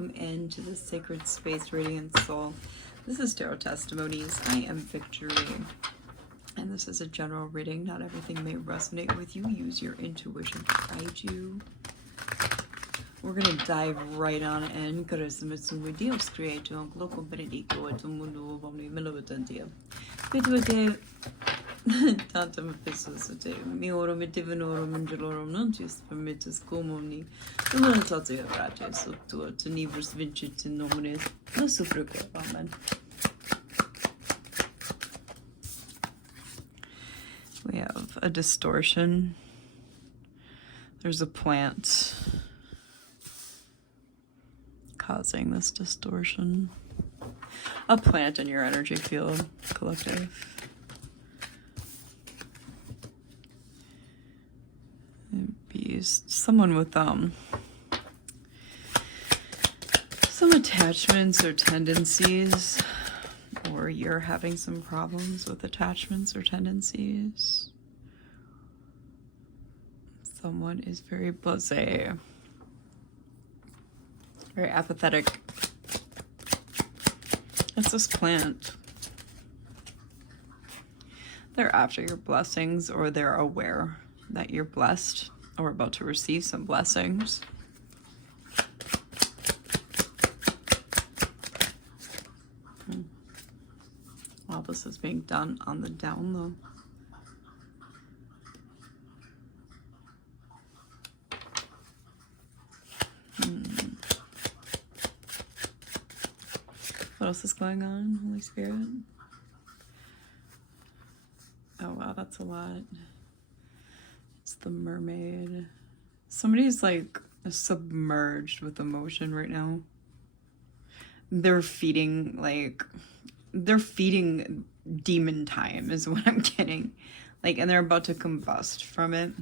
welcome into the Sacred Space Radiant Soul. This is Tarot Testimonies. I am Victory, and this is a general reading. Not everything may resonate with you. Use your intuition to guide you. We're going to dive right on in. Carisma Dios creator, local benedico, et mundo omni melodantia. Pituite, tantum episosite, miorum et divinorum angelorum nuntius permittus comuni, illuminatatio rate subtua, tenebris vincit in nomine, no suffrico. Amen. We have a distortion. There's a plant causing this distortion. A plant in your energy field, collective. Beast. Someone with some attachments or tendencies, or you're having some problems with attachments or tendencies. Someone is very blasé, very apathetic. It's this plant. They're after your blessings, or they're aware that you're blessed or about to receive some blessings. While this is being done on the down low. What else is going on, Holy Spirit? Oh wow, that's a lot. It's the mermaid. Somebody's like submerged with emotion right now. They're feeding demon time is what I'm getting. And they're about to combust from it.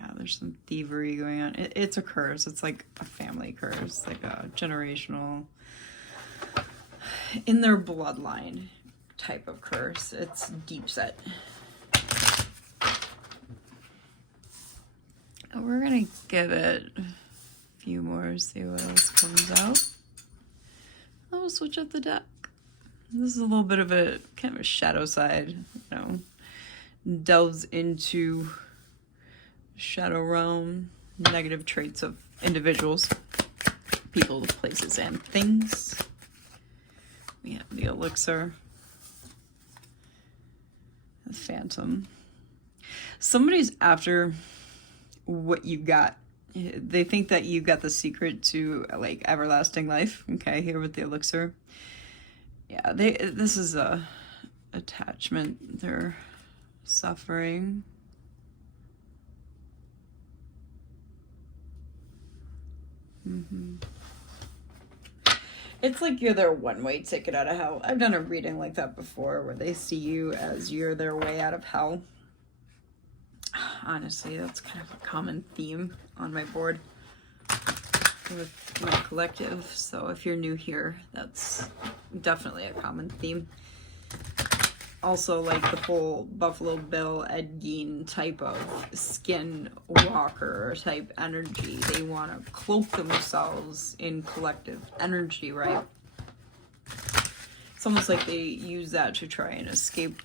Yeah, there's some thievery going on. It's a curse. It's like a family curse, like a generational, in their bloodline type of curse. It's deep set. We're gonna give it a few more, see what else comes out. I'll switch up the deck. This is a little bit of a kind of a shadow side, delves into shadow realm, negative traits of individuals, people, places, and things. We have the elixir, the phantom. Somebody's after what you got. They think that you got the secret to everlasting life. Okay, here with the elixir. Yeah, this is a attachment. They're suffering. It's like you're their one-way ticket out of hell. I've done a reading like that before where they see you as you're their way out of hell. Honestly, that's kind of a common theme on my board with my collective. So if you're new here, that's definitely a common theme. Also, like the whole Buffalo Bill, Ed Gein type of skinwalker type energy. They want to cloak themselves in collective energy, right? It's almost like they use that to try and escape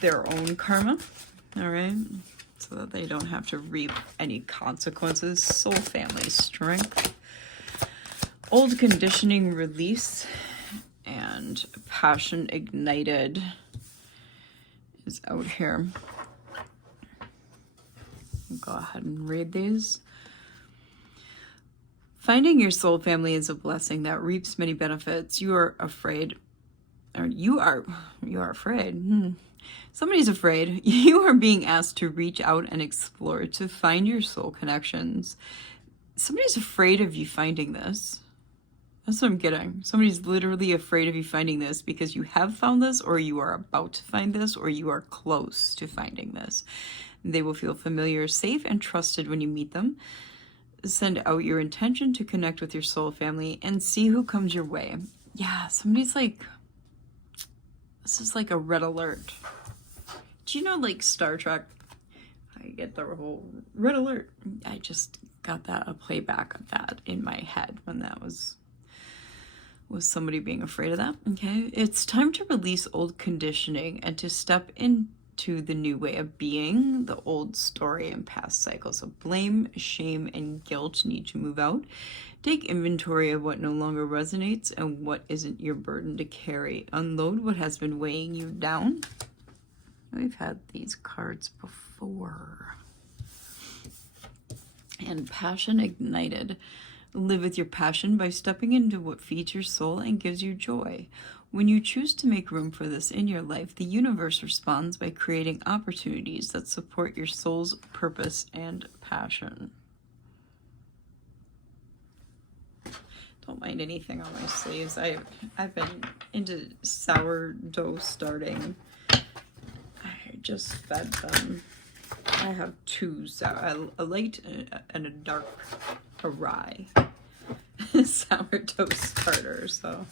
their own karma, all right? So that they don't have to reap any consequences. Soul family strength. Old conditioning release. And passion ignited is out here. I'll go ahead and read these. Finding your soul family is a blessing that reaps many benefits. You are afraid, or you are afraid. Somebody's afraid. You are being asked to reach out and explore, to find your soul connections. Somebody's afraid of you finding this. That's what I'm getting. Somebody's literally afraid of you finding this because you have found this, or you are about to find this, or you are close to finding this. They will feel familiar, safe, and trusted when you meet them. Send out your intention to connect with your soul family and see who comes your way. Yeah, somebody's like, this is like a red alert. Do you know, like Star Trek? I get the whole red alert. I just got a playback of that in my head when that was somebody being afraid of that. Okay, it's time to release old conditioning and to step into the new way of being. The old story and past cycles of blame, shame, and guilt need to move out. Take inventory of what no longer resonates and what isn't your burden to carry. Unload what has been weighing you down. We've had these cards before. And passion ignited. Live with your passion by stepping into what feeds your soul and gives you joy. When you choose to make room for this in your life, the universe responds by creating opportunities that support your soul's purpose and passion. Don't mind anything on my sleeves. I've been into sourdough starting. I just fed them. I have two, a light and a dark, a rye sourdough starter. So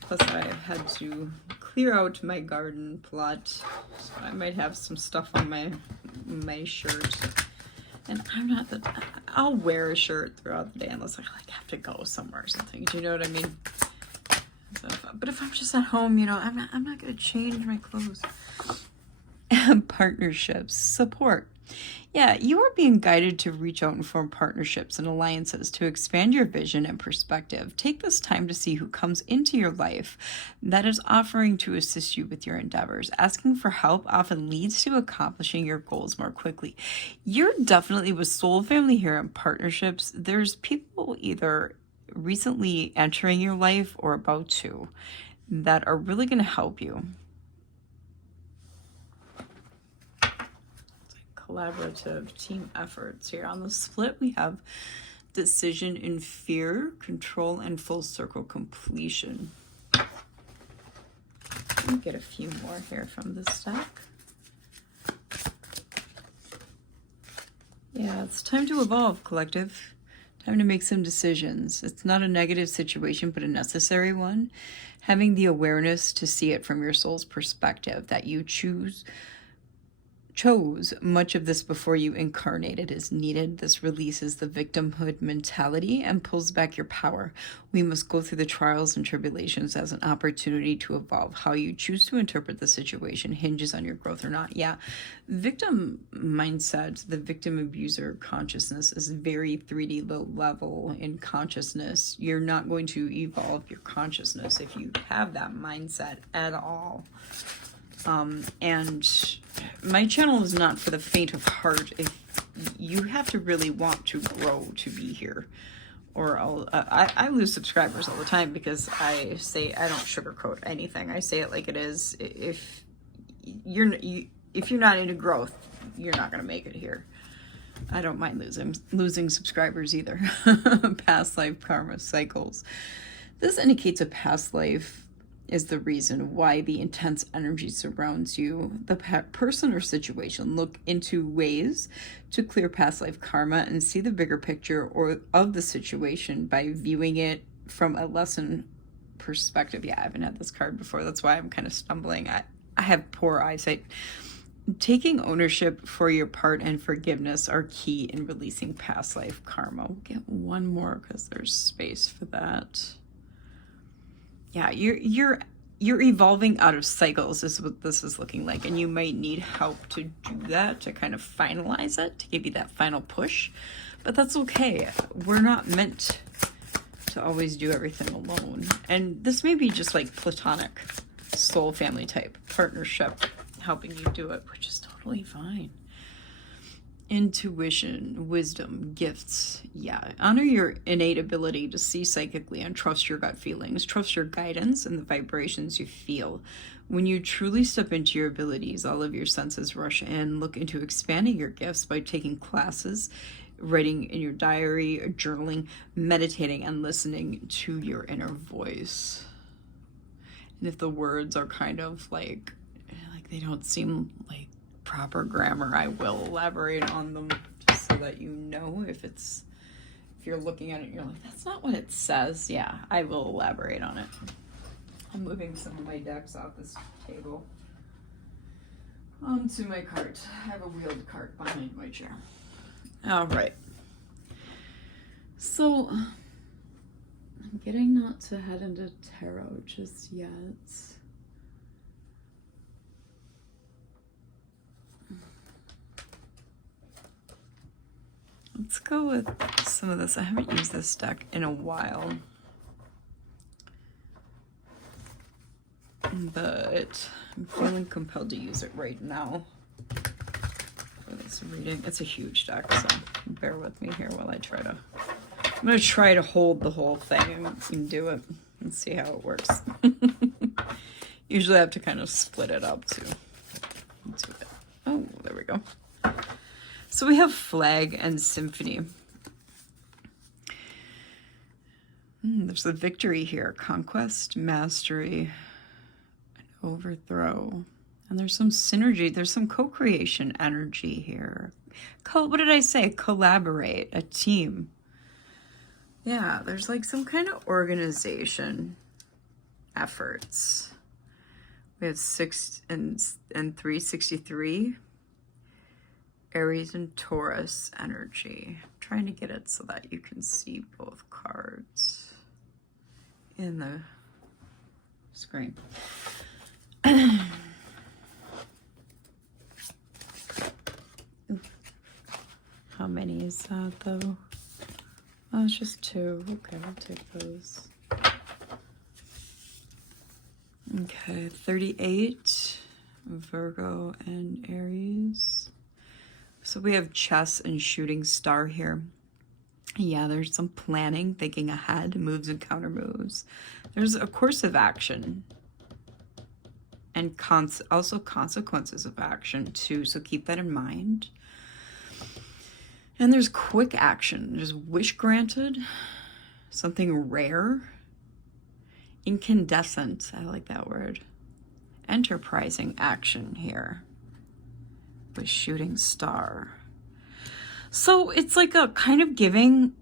plus I had to clear out my garden plot, so I might have some stuff on my shirt. And I'll wear a shirt throughout the day unless I have to go somewhere or something. Do you know what I mean? So but if I'm just at home, I'm not gonna change my clothes. Partnerships, support. Yeah, you are being guided to reach out and form partnerships and alliances to expand your vision and perspective. Take this time to see who comes into your life that is offering to assist you with your endeavors. Asking for help often leads to accomplishing your goals more quickly. You're definitely with soul family here in partnerships. There's people either recently entering your life or about to that are really going to help you. Collaborative team efforts here. On the split, we have decision in fear, control, and full circle completion. Let me get a few more here from this stack. Yeah, it's time to evolve, collective. Time to make some decisions. It's not a negative situation, but a necessary one. Having the awareness to see it from your soul's perspective, that you chose much of this before you incarnated is needed. This releases the victimhood mentality and pulls back your power. We must go through the trials and tribulations as an opportunity to evolve. How you choose to interpret the situation hinges on your growth or not. Yeah, victim mindset, the victim abuser consciousness is very 3D low level in consciousness. You're not going to evolve your consciousness if you have that mindset at all. And my channel is not for the faint of heart. If you have to really want to grow to be here, or I lose subscribers all the time because I say I don't sugarcoat anything. I say it like it is. If you're not into growth, you're not going to make it here. I don't mind losing subscribers either. Past life karma cycles. This indicates a past life is the reason why the intense energy surrounds you. The person or situation. Look into ways to clear past life karma and see the bigger picture of the situation by viewing it from a lesson perspective. Yeah, I haven't had this card before. That's why I'm kind of stumbling. I have poor eyesight. Taking ownership for your part and forgiveness are key in releasing past life karma. We'll get one more because there's space for that. Yeah, you're evolving out of cycles is what this is looking like, and you might need help to do that, to kind of finalize it, to give you that final push. But that's okay. We're not meant to always do everything alone. And this may be just like platonic soul family type partnership helping you do it, which is totally fine. Intuition, wisdom, gifts. Yeah, honor your innate ability to see psychically and trust your gut feelings. Trust your guidance and the vibrations you feel. When you truly step into your abilities, all of your senses rush in. Look into expanding your gifts by taking classes, writing in your diary, journaling, meditating, and listening to your inner voice. And if the words are kind of like they don't seem like proper grammar, I will elaborate on them just so that you know if you're looking at it and you're like, that's not what it says. Yeah, I will elaborate on it. I'm moving some of my decks off this table onto my cart. I have a wheeled cart behind my chair. All right. So I'm getting not to head into tarot just yet. Let's go with some of this. I haven't used this deck in a while, but I'm feeling compelled to use it right now for this reading. It's a huge deck, so bear with me here while I try to... I'm going to try to hold the whole thing and do it and see how it works. Usually I have to kind of split it up too. Oh, there we go. So we have flag and symphony. There's the victory here. Conquest, mastery, and overthrow. And there's some synergy. There's some co-creation energy here. What did I say? Collaborate, a team. Yeah, there's like some kind of organization efforts. We have 6 and 363. Aries and Taurus energy. I'm trying to get it so that you can see both cards in the screen. How many is that though? Oh, it's just 2. Okay, I'll take those. Okay, 38, Virgo and Aries. So we have chess and shooting star here. Yeah, there's some planning, thinking ahead, moves and counter moves. There's a course of action and also consequences of action too, so keep that in mind. And there's quick action. There's wish granted, something rare, incandescent, I like that word, enterprising action here with shooting star. So it's like a kind of giving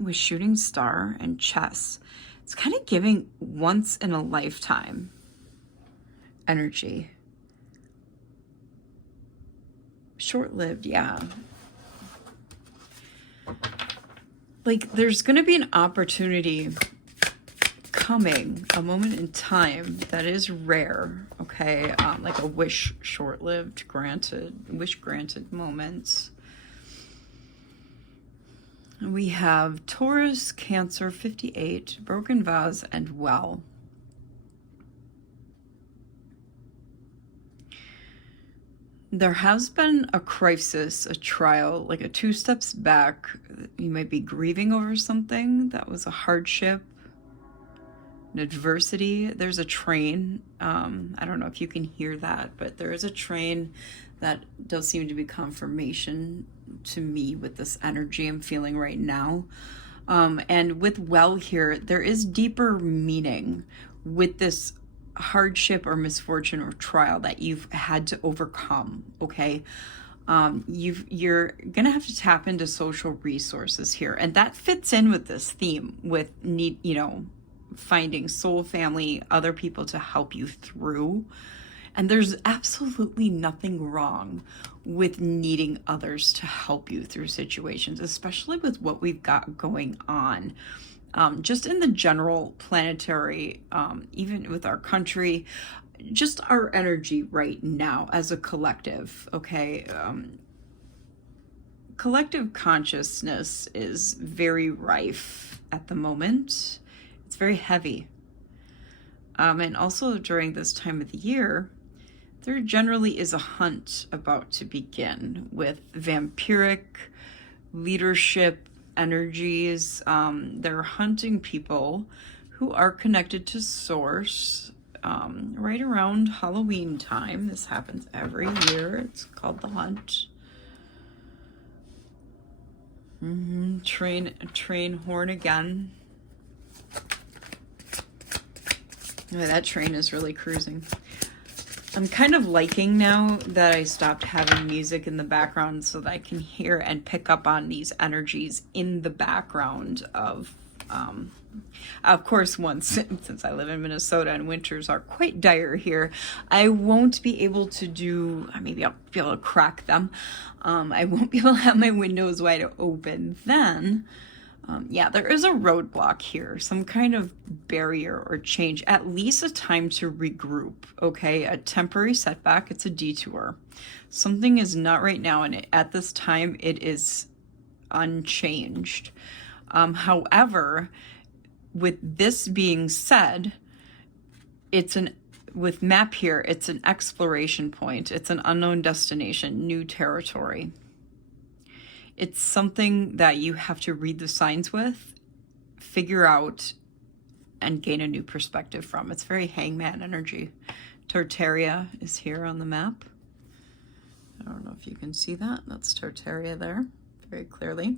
with shooting star and chess. It's kind of giving once in a lifetime energy. Short-lived, yeah. Like there's going to be an opportunity coming, a moment in time that is rare, okay? Like a wish short-lived wish granted moments. We have Taurus, Cancer, 58, broken vase, and well. There has been a crisis, a trial, like a 2 steps back. You might be grieving over something that was a hardship, an adversity. There's a train. I don't know if you can hear that, but there is a train that does seem to be confirmation to me with this energy I'm feeling right now. And with well here, there is deeper meaning with this hardship or misfortune or trial that you've had to overcome, okay? You're gonna have to tap into social resources here, and that fits in with this theme with finding soul family, other people to help you through. And there's absolutely nothing wrong with needing others to help you through situations, especially with what we've got going on. Just in the general planetary, even with our country, just our energy right now as a collective, okay? Collective consciousness is very rife at the moment. It's very heavy. And also during this time of the year, there generally is a hunt about to begin with vampiric leadership energies. They're hunting people who are connected to source right around Halloween time. This happens every year. It's called the hunt. Train horn again. Oh, that train is really cruising. I'm kind of liking now that I stopped having music in the background so that I can hear and pick up on these energies in the background of course, since I live in Minnesota and winters are quite dire here, I won't be able to do, maybe I'll be able to crack them. I won't be able to have my windows wide open then. Yeah, there is a roadblock here, some kind of barrier or change, at least a time to regroup, okay? A temporary setback, it's a detour. Something is not right now, and at this time, it is unchanged. However, with this being said, with map here, it's an exploration point. It's an unknown destination, new territory. It's something that you have to read the signs with, figure out, and gain a new perspective from. It's very hangman energy. Tartaria is here on the map. I don't know if you can see that. That's Tartaria there, very clearly.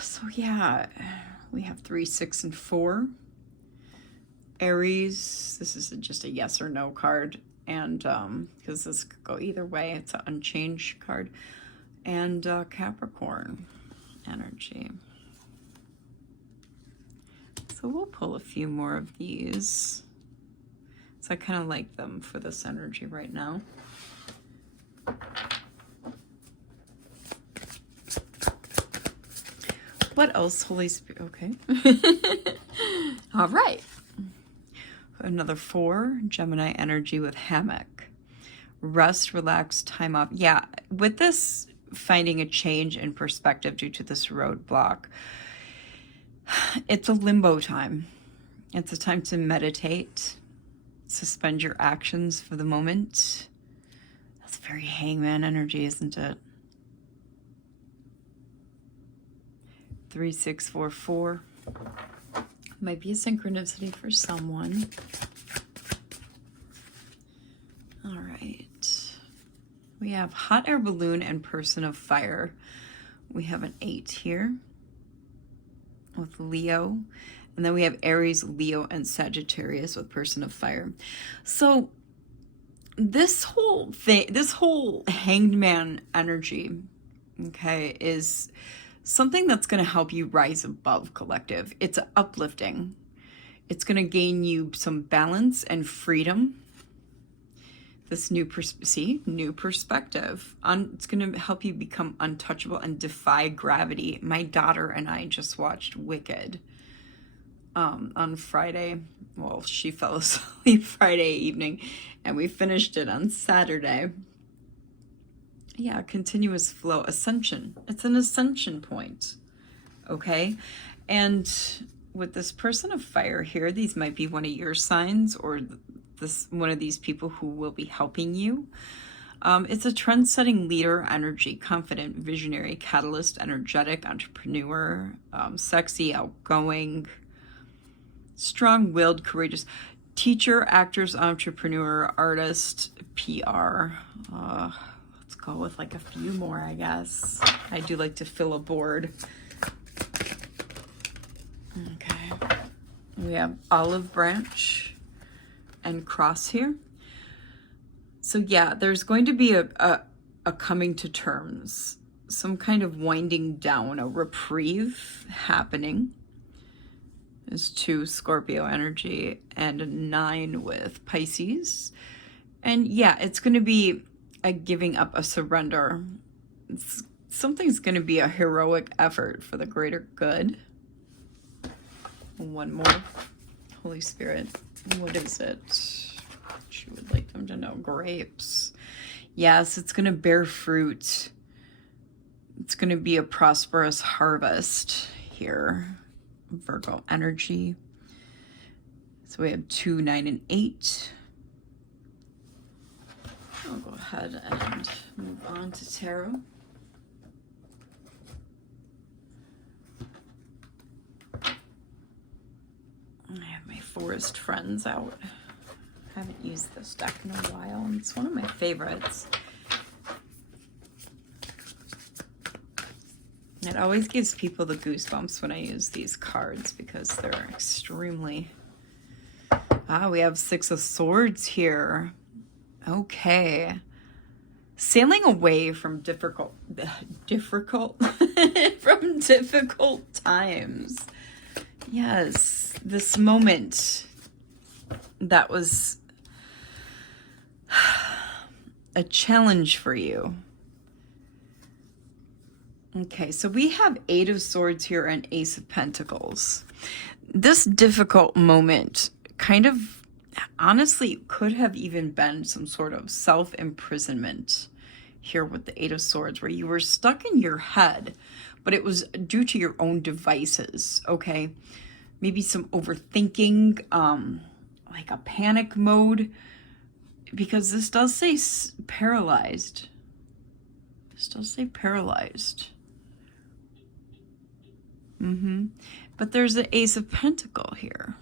So yeah, we have 3, 6, and 4. Aries, this is just a yes or no card. And because this could go either way, it's an unchanged card. And Capricorn energy. So we'll pull a few more of these. So I kind of like them for this energy right now. What else, Holy Spirit? Okay. All right. Another 4, Gemini energy with hammock. Rest, relax, time off. Yeah, with this, finding a change in perspective due to this roadblock, it's a limbo time. It's a time to meditate, suspend your actions for the moment. That's very hangman energy, isn't it? 3, 6, 4, 4. Might be a synchronicity for someone. All right. We have hot air balloon and person of fire. We have an 8 here with Leo. And then we have Aries, Leo, and Sagittarius with person of fire. So this whole thing, this whole hanged man energy, okay, is something that's going to help you rise above collective. It's uplifting. It's going to gain you some balance and freedom. This new perspective. It's going to help you become untouchable and defy gravity. My daughter and I just watched Wicked on Friday. Well, she fell asleep Friday evening, and we finished it on Saturday. Yeah, continuous flow, ascension. It's an ascension point, okay? And with this person of fire here, these might be one of your signs or one of these people who will be helping you. It's a trend-setting leader energy, confident, visionary, catalyst, energetic, entrepreneur, sexy, outgoing, strong-willed, courageous, teacher, actors, entrepreneur, artist, PR. Let's go with like a few more, I guess. I do like to fill a board. Okay. We have olive branch and cross here. So yeah, there's going to be a coming to terms, some kind of winding down, a reprieve happening. There's 2 Scorpio energy and a 9 with Pisces. And yeah, it's going to be a giving up, a surrender. Something's going to be a heroic effort for the greater good. One more. Holy Spirit, what is it? She would like them to know. Grapes. Yes, it's going to bear fruit. It's going to be a prosperous harvest here. Virgo energy. So we have 2, 9, and 8. I'll go ahead and move on to tarot. I have my forest friends out. I haven't used this deck in a while, and it's one of my favorites. It always gives people the goosebumps when I use these cards because they're extremely... we have 6 of Swords here. Okay. Sailing away from difficult from difficult times. Yes, this moment that was a challenge for you. Okay, so we have Eight of Swords here and Ace of Pentacles. This difficult moment kind of honestly could have even been some sort of self-imprisonment here with the Eight of Swords, where you were stuck in your head, but it was due to your own devices, okay? Maybe some overthinking, like a panic mode, because this does say paralyzed. This does say paralyzed. But there's the Ace of Pentacle here.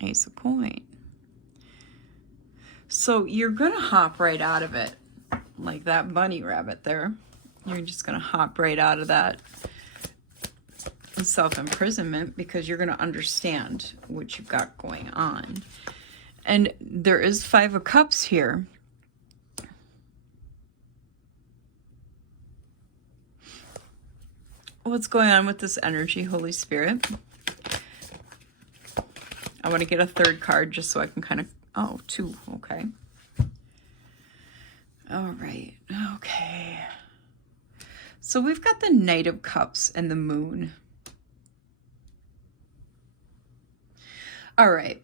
Ace of Coin. So you're going to hop right out of it, like that bunny rabbit there. You're just going to hop right out of that self-imprisonment because you're going to understand what you've got going on. And there is Five of Cups here. What's going on with this energy, Holy Spirit? I want to get a third card just so I can kind of... Oh, two. Okay. All right. Okay. So we've got the Knight of Cups and the Moon. All right.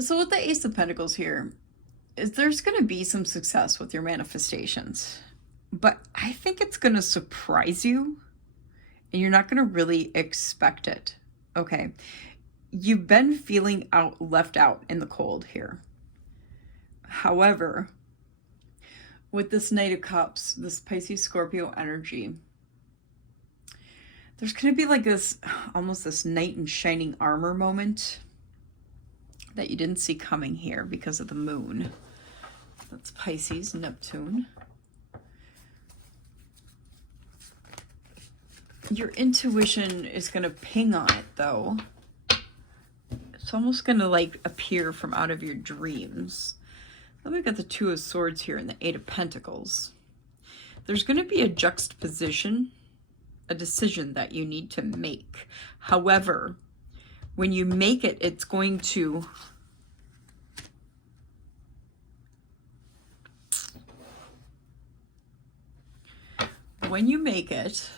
So with the Ace of Pentacles here, is there's going to be some success with your manifestations. But I think it's going to surprise you, and you're not going to really expect it, okay? You've been feeling left out in the cold here. However, with this Knight of Cups, this Pisces Scorpio energy, there's going to be like this, almost this knight in shining armor moment that you didn't see coming here because of the moon. That's Pisces, Neptune. Your intuition is going to ping on it, though. It's almost going to, like, appear from out of your dreams. Then we've got the Two of Swords here and the Eight of Pentacles. There's going to be a juxtaposition, a decision that you need to make. However, when you make it, it's going to... When you make it...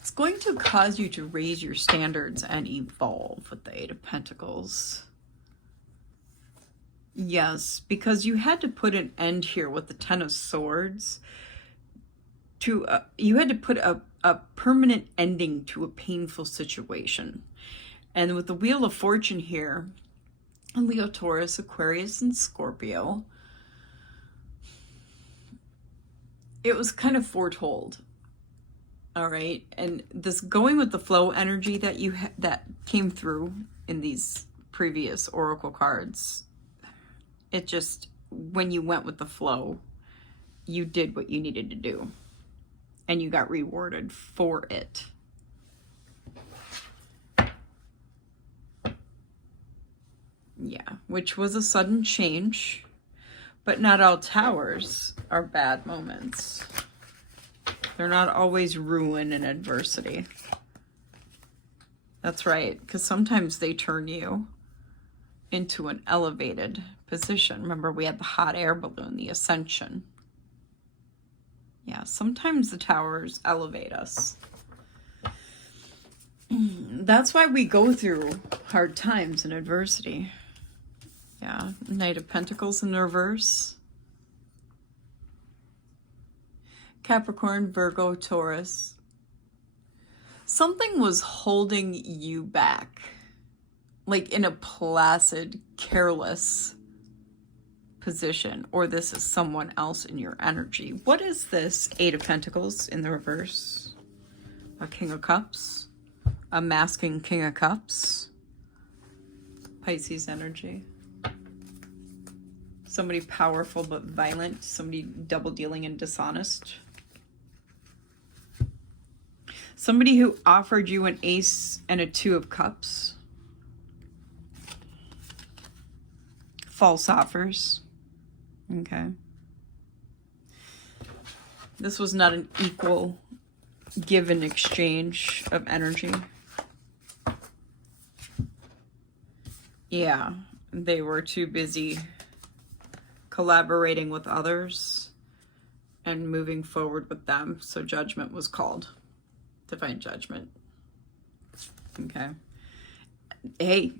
It's going to cause you to raise your standards and evolve with the Eight of Pentacles. Yes, because you had to put an end here with the Ten of Swords. You had to put a permanent ending to a painful situation. And with the Wheel of Fortune here, Leo, Taurus, Aquarius, and Scorpio, it was kind of foretold. All right, and this going with the flow energy that that came through in these previous oracle cards, it just, when you went with the flow, you did what you needed to do, and you got rewarded for it. Yeah, which was a sudden change, but not all towers are bad moments. They're not always ruin and adversity. That's right, because sometimes they turn you into an elevated position. Remember, we had the hot air balloon, the ascension. Yeah, sometimes the towers elevate us. That's why we go through hard times and adversity. Yeah, Knight of Pentacles in reverse. Capricorn, Virgo, Taurus. Something was holding you back, like in a placid, careless position, or this is someone else in your energy. What is this Eight of Pentacles in the reverse? A King of Cups, a masking King of Cups, Pisces energy. Somebody powerful but violent, somebody double dealing and dishonest. Somebody who offered you an Ace and a Two of Cups. False offers. Okay. This was not an equal give and exchange of energy. Yeah, they were too busy collaborating with others and moving forward with them. So judgment was called. Divine judgment. Okay. Hey,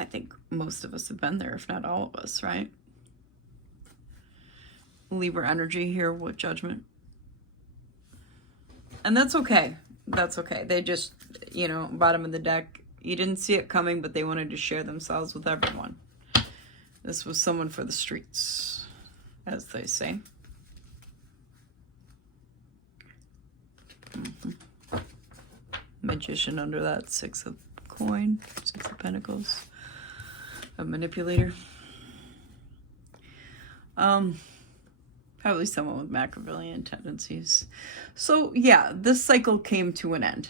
I think most of us have been there, if not all of us, right? Libra energy here with judgment. And that's okay. That's okay. They just, you know, bottom of the deck, you didn't see it coming, but they wanted to share themselves with everyone. This was someone for the streets, as they say. Magician under that 6 of coin, 6 of pentacles, a manipulator. Probably someone with Machiavellian tendencies. So yeah, this cycle came to an end.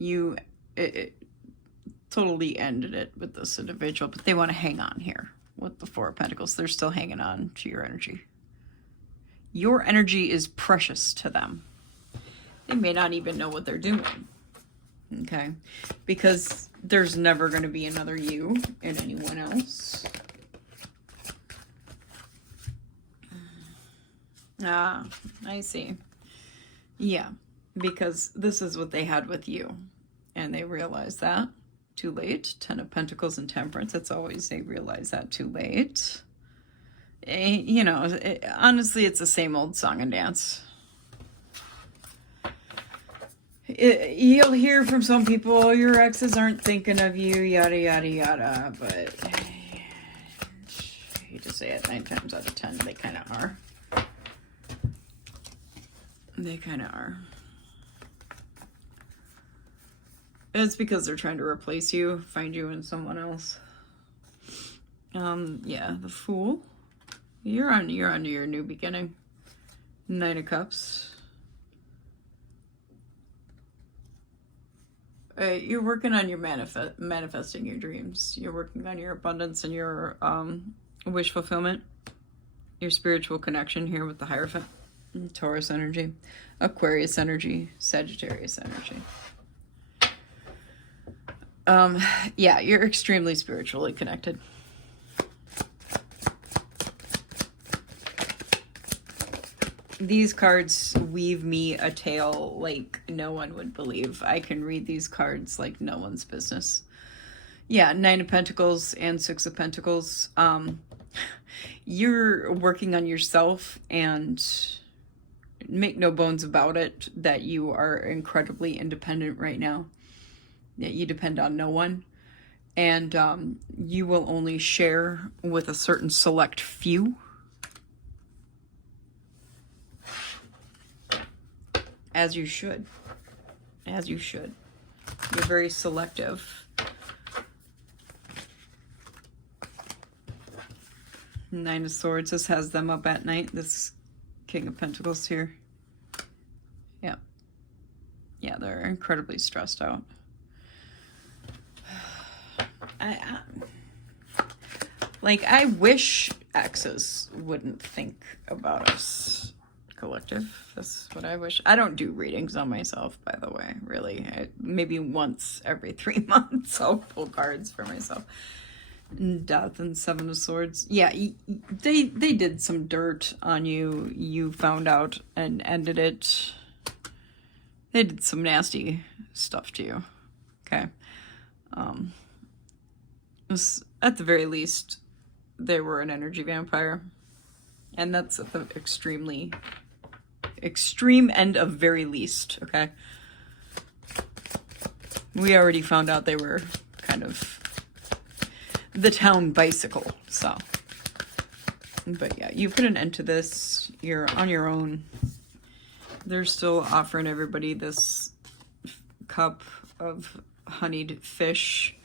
It totally ended it with this individual, but they want to hang on here with the 4 of Pentacles. They're still hanging on to your energy. Your energy is precious to them. They may not even know what they're doing. Okay? Because there's never going to be another you in anyone else. Ah, I see. Yeah, because this is what they had with you. And they realized that too late. 10 of Pentacles and Temperance. It's always they realize that too late. You know, honestly, it's the same old song and dance. You'll hear from some people, your exes aren't thinking of you, yada, yada, yada. But I hate to say it, 9 times out of 10, they kind of are. They kind of are. It's because they're trying to replace you, find you in someone else. Yeah, the Fool. You're on your new beginning. 9 of Cups. You're working on your manifesting your dreams. You're working on your abundance and your wish fulfillment. Your spiritual connection here with the Hierophant. Taurus energy, Aquarius energy, Sagittarius energy. Yeah, you're extremely spiritually connected. These cards weave me a tale like no one would believe. I can read these cards like no one's business. Yeah, 9 of Pentacles and 6 of Pentacles. You're working on yourself, and make no bones about it that you are incredibly independent right now. That you depend on no one. And you will only share with a certain select few. As you should. As you should. You're very selective. 9 of Swords. This has them up at night. This King of Pentacles here. Yeah. Yeah, they're incredibly stressed out. I wish exes wouldn't think about us. Collective. That's what I wish. I don't do readings on myself, by the way, really. Maybe once every 3 months I'll pull cards for myself. Death and 7 of Swords. Yeah, they did some dirt on you. You found out and ended it. They did some nasty stuff to you. Okay. At the very least, they were an energy vampire. And that's at the extreme end of very least, okay? We already found out they were kind of the town bicycle, so. But yeah, you put an end to this. You're on your own. They're still offering everybody this cup of honeyed fish.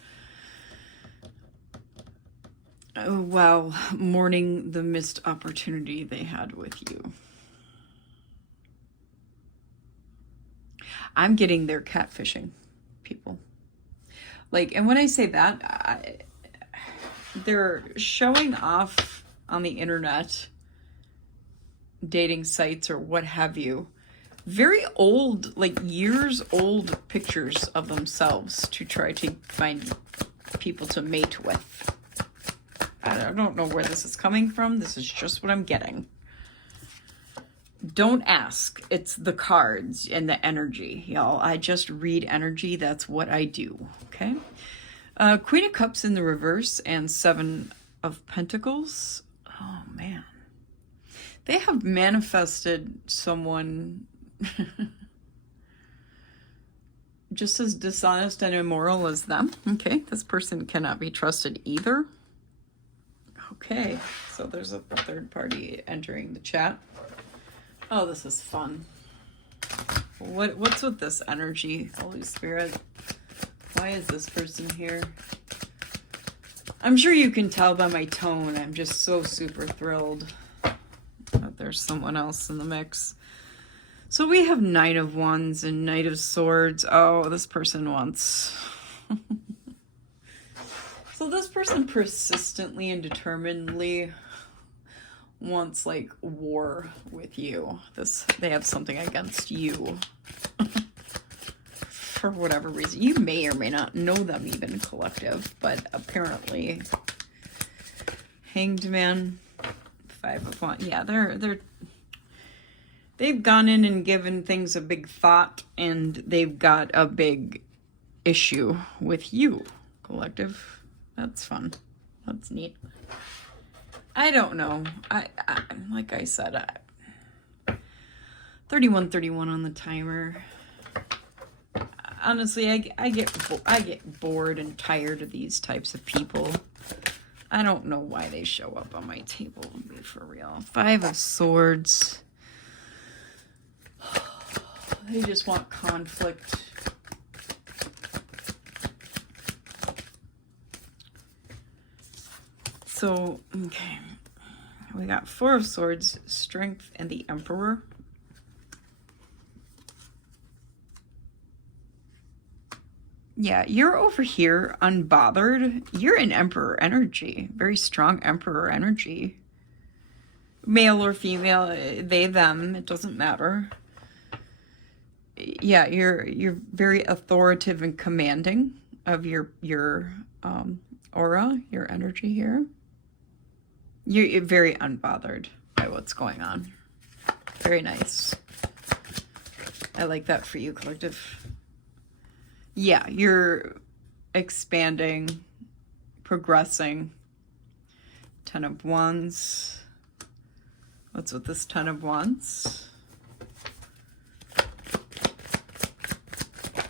Oh, wow, mourning the missed opportunity they had with you. I'm getting their catfishing, people. And when I say that, they're showing off on the internet, dating sites or what have you, very old, years old pictures of themselves to try to find people to mate with. I don't know where this is coming from. This is just what I'm getting. Don't ask. It's the cards and the energy, y'all. I just read energy. That's what I do, okay? Queen of Cups in the reverse and Seven of Pentacles. Oh, man. They have manifested someone just as dishonest and immoral as them. Okay, this person cannot be trusted either. Okay, so there's a third party entering the chat. Oh, this is fun. What's with this energy, Holy Spirit? Why is this person here? I'm sure you can tell by my tone. I'm just so super thrilled that there's someone else in the mix. So we have Knight of Wands and Knight of Swords. Oh, this person wants... So this person persistently and determinedly wants, like, war with you. They have something against you. For whatever reason. You may or may not know them even, collective, but apparently... Hanged Man, Five of Wands. Yeah, they've gone in and given things a big thought, and they've got a big issue with you, collective. That's fun. That's neat. I don't know. I like I said, 31:31 on the timer. Honestly, I get bored and tired of these types of people. I don't know why they show up on my table, to be for real. Five of Swords. They just want conflict. So, okay. We got Four of Swords, Strength, and the Emperor. Yeah, you're over here unbothered. You're in Emperor energy. Very strong Emperor energy. Male or female, they, them, it doesn't matter. Yeah, you're very authoritative and commanding of your aura, your energy here. You're very unbothered by what's going on. Very nice. I like that for you, collective. Yeah, you're expanding, progressing. Ten of Wands. What's with this Ten of Wands?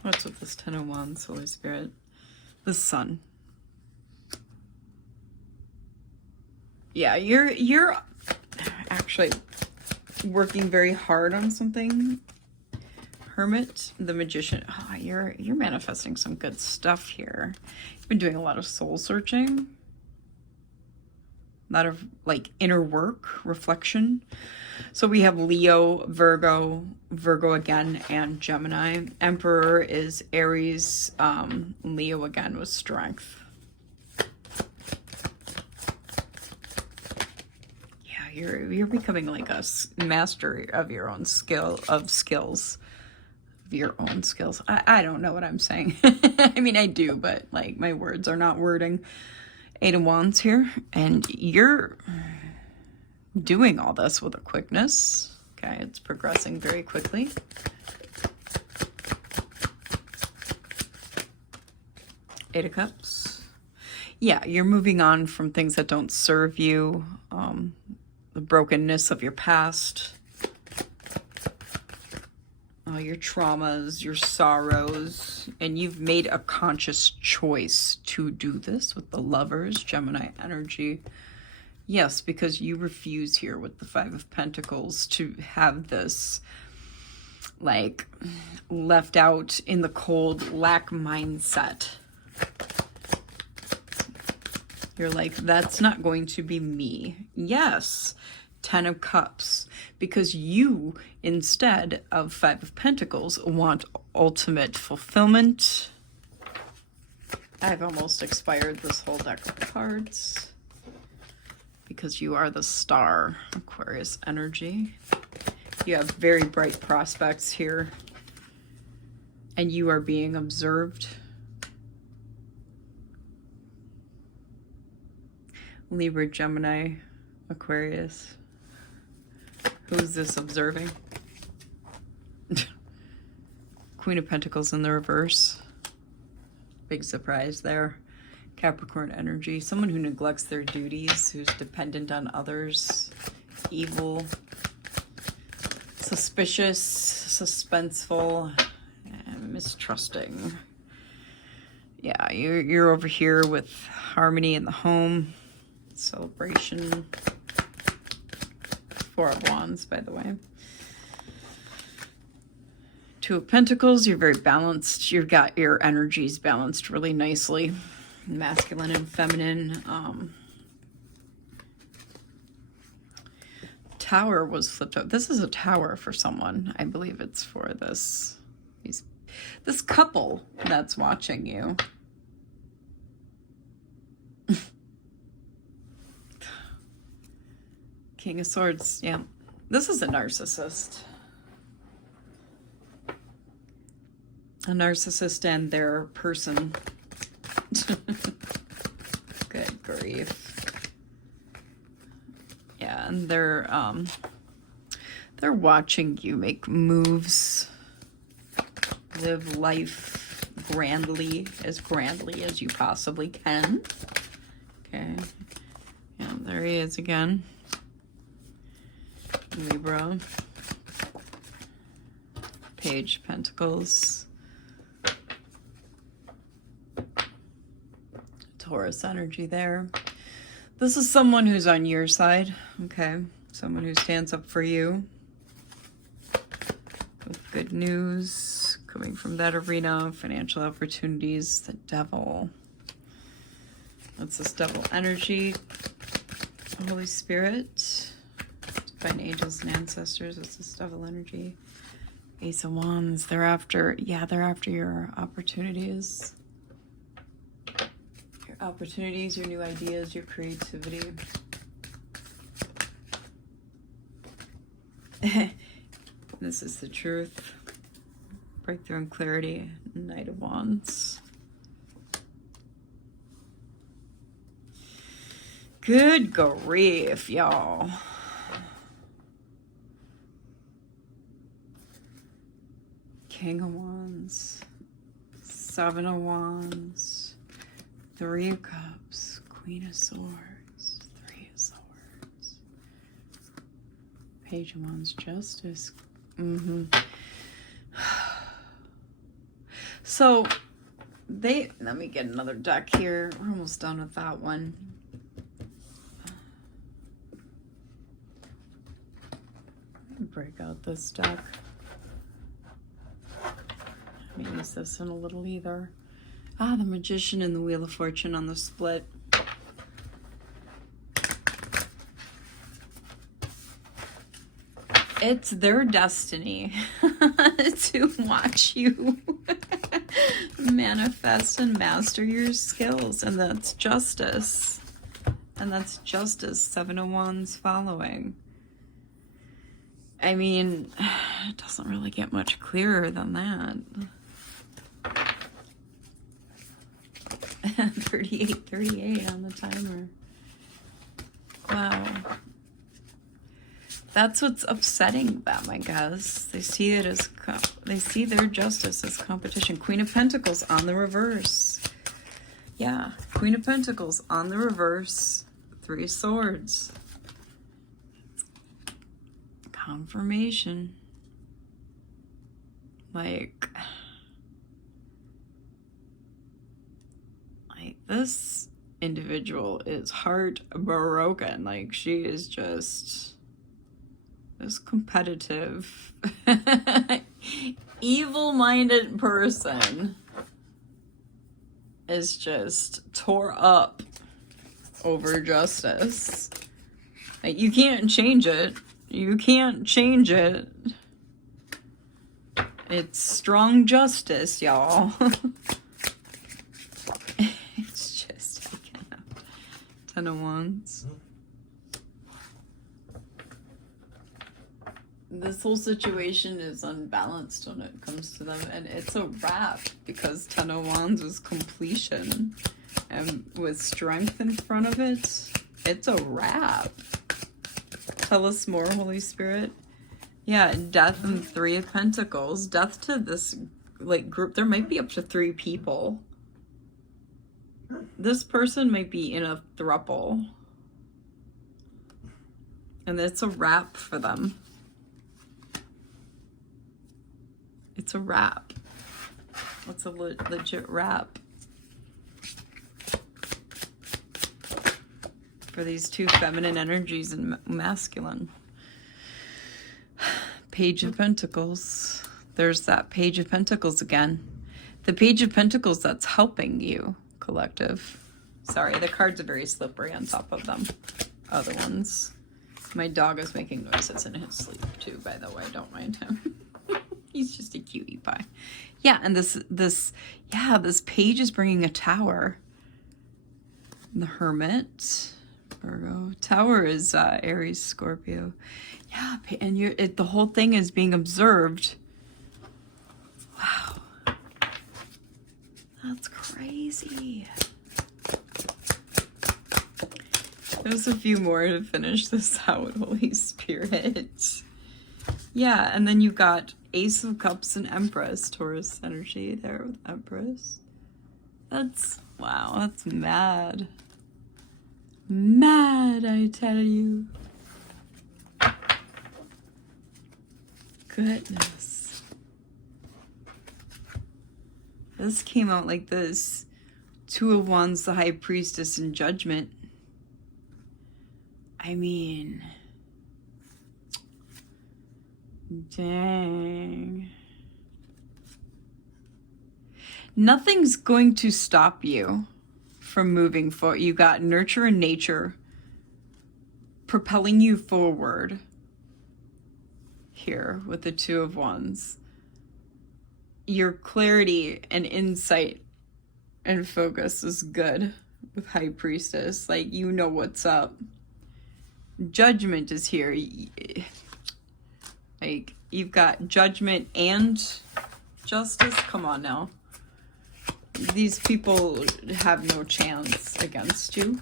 What's with this Ten of Wands, Holy Spirit? The Sun. Yeah, you're actually working very hard on something. Hermit, the Magician. Oh, you're manifesting some good stuff here. You've been doing a lot of soul searching. A lot of like inner work, reflection. So we have Leo, Virgo again, and Gemini. Emperor is Aries, Leo again with Strength. Yeah, you're becoming like a master of your own skills. Your own skills. I don't know what I'm saying. I mean, I do, but like my words are not wording. Eight of Wands here, and you're doing all this with a quickness. Okay, it's progressing very quickly. Eight of Cups. Yeah, you're moving on from things that don't serve you, the brokenness of your past, your traumas, your sorrows, and you've made a conscious choice to do this with the Lovers, Gemini energy. Yes, because you refuse here with the Five of Pentacles to have this, like, left out in the cold lack mindset. You're like, that's not going to be me. Yes. Ten of Cups, because you, instead of Five of Pentacles, want ultimate fulfillment. I've almost expired this whole deck of cards because you are the star, Aquarius energy. You have very bright prospects here, and you are being observed. Libra, Gemini, Aquarius. Who's this observing? Queen of Pentacles in the reverse. Big surprise there. Capricorn energy. Someone who neglects their duties, who's dependent on others. Evil. Suspicious. Suspenseful. And mistrusting. Yeah, you're over here with harmony in the home. Celebration. Four of Wands, by the way. Two of Pentacles, you're very balanced. You've got your energies balanced really nicely. Masculine and feminine. Tower was flipped up. This is a tower for someone. I believe it's for this couple that's watching you. King of Swords, yeah. This is a narcissist. A narcissist and their person. Good grief. Yeah, and they're watching you make moves. Live life grandly as you possibly can. Okay. Yeah, there he is again. Libra. Page of Pentacles. Taurus energy there. This is someone who's on your side, okay? Someone who stands up for you. With good news coming from that arena. Financial opportunities. The Devil. What's this Devil energy? The Holy Spirit. Divine angels and ancestors. What's this Devil energy? Ace of Wands. They're after your opportunities. Your opportunities, your new ideas, your creativity. This is the truth. Breakthrough and clarity. Knight of Wands. Good grief, y'all. King of Wands. Seven of Wands. Three of Cups. Queen of Swords. Three of Swords. Page of Wands. Justice. So, let me get another deck here. We're almost done with that one. Break out this deck. I haven't used this in a little either. Ah, the Magician and the Wheel of Fortune on the split. It's their destiny to watch you manifest and master your skills, and that's justice. And that's justice. Seven of Wands following. I mean, it doesn't really get much clearer than that. 38 on the timer. Wow. That's what's upsetting them, I guess. They see it as they see their justice as competition. Queen of Pentacles on the reverse. Yeah, Queen of Pentacles on the reverse. Three of Swords. Confirmation. Like this individual is heartbroken. Like, she is just this competitive, evil-minded person is just tore up over justice. Like, you can't change it. You can't change it. It's strong justice, y'all. It's just, I cannot. Ten of Wands. This whole situation is unbalanced when it comes to them, and it's a wrap because Ten of Wands was completion, and with strength in front of it, It's a wrap. Tell us more, Holy Spirit. Yeah, death and 3 of Pentacles. Death to this like group. There might be up to 3 people. This person might be in a throuple. And it's a wrap for them. It's a wrap. What's a legit wrap? For these 2 feminine energies and masculine. Page of Pentacles. There's that Page of Pentacles again. The Page of Pentacles that's helping you, collective. Sorry, the cards are very slippery on top of them. Other ones. My dog is making noises in his sleep too, by the way. Don't mind him. He's just a cutie pie. Yeah, and this page is bringing a Tower. The Hermit. Virgo. Tower is Aries, Scorpio. Yeah, and the whole thing is being observed. Wow. That's crazy. There's a few more to finish this out, Holy Spirit. Yeah, and then you got Ace of Cups and Empress, Taurus energy there with Empress. That's, wow, that's mad. Mad, I tell you. Goodness. This came out like this. 2 of Wands, the High Priestess, and Judgment. I mean, dang. Nothing's going to stop you from moving forward. You got nurture and nature propelling you forward here with the 2 of Wands. Your clarity and insight and focus is good with High Priestess. Like, you know what's up. Judgment is here. Like, you've got Judgment and Justice. Come on now. These people have no chance against you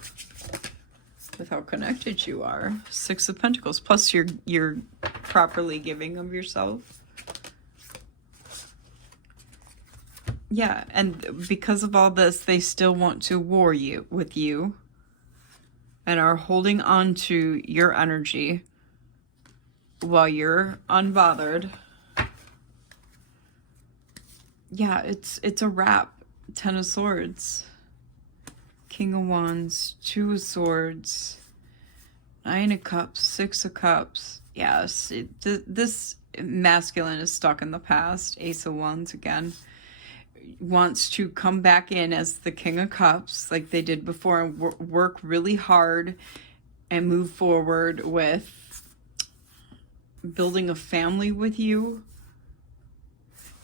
with how connected you are. 6 of Pentacles. Plus you're properly giving of yourself. Yeah, and because of all this, they still want to war with you and are holding on to your energy while you're unbothered. Yeah, it's a wrap. 10 of Swords, King of Wands, 2 of Swords, 9 of Cups, 6 of Cups. Yes, this masculine is stuck in the past. Ace of Wands again. Wants to come back in as the King of Cups like they did before and work really hard and move forward with building a family with you.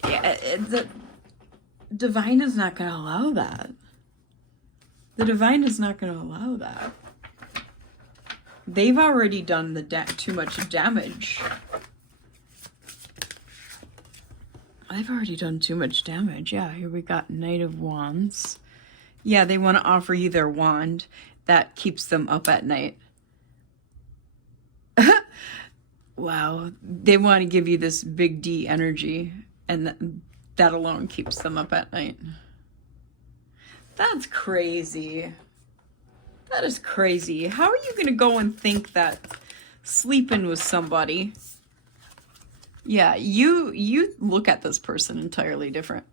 Yeah, the Divine is not going to allow that. The Divine is not going to allow that. They've already done too much damage. I've already done too much damage. Yeah, here we got Knight of Wands. Yeah, they want to offer you their wand. That keeps them up at night. Wow. They want to give you this big D energy. And that alone keeps them up at night. That's crazy. That is crazy. How are you going to go and think that sleeping with somebody... Yeah, you look at this person entirely different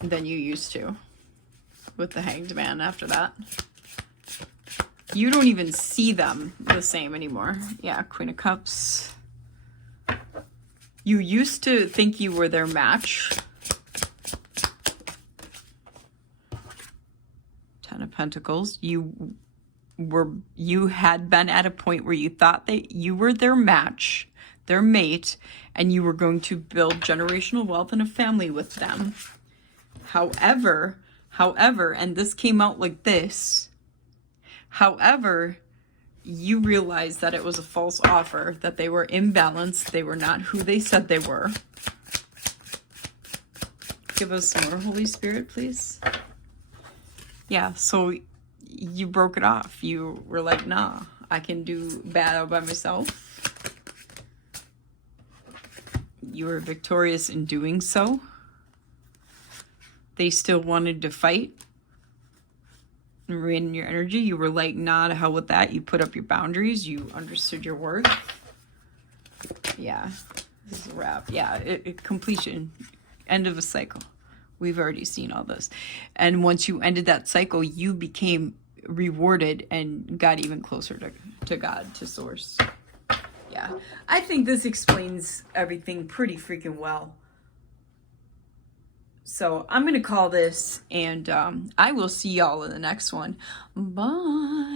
than you used to with the Hanged Man after that. You don't even see them the same anymore. Yeah, Queen of Cups. You used to think you were their match. 10 of Pentacles. You had been at a point where you thought that you were their match, their mate, and you were going to build generational wealth and a family with them. However, and this came out like this. However, you realized that it was a false offer, that they were imbalanced, they were not who they said they were. Give us more, Holy Spirit, please. Yeah, so you broke it off. You were like, nah, I can do battle by myself. You were victorious in doing so. They still wanted to fight and ran in your energy. You were like, nah, to hell with that. You put up your boundaries. You understood your worth. Yeah, this is a wrap. Yeah, completion. End of a cycle. We've already seen all this. And once you ended that cycle, you became rewarded and got even closer to God, to source. Yeah, I think this explains everything pretty freaking well. So I'm going to call this, and I will see y'all in the next one. Bye.